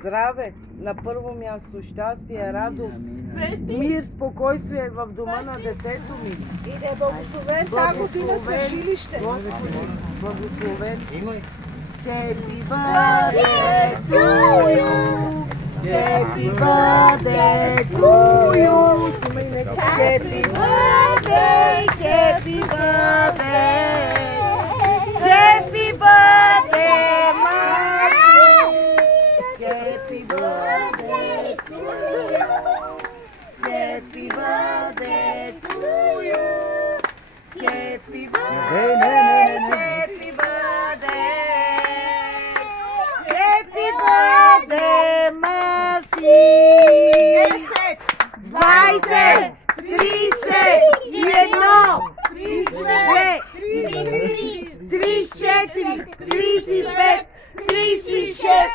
Здраве! На първо място щастие, радост, мир, спокойствие в дома на детето ми. И да е благословен тази година с жилище. Господи, благословен. Happy birthday to you! Happy birthday to you! Happy birthday! Happy birthday! Happy birthday, Martin! Happy birthday to you! Happy birthday to you! Happy birthday! Happy birthday! Happy birthday, Martin! 20, 30, 31, 32, 33, 34, 35, 36,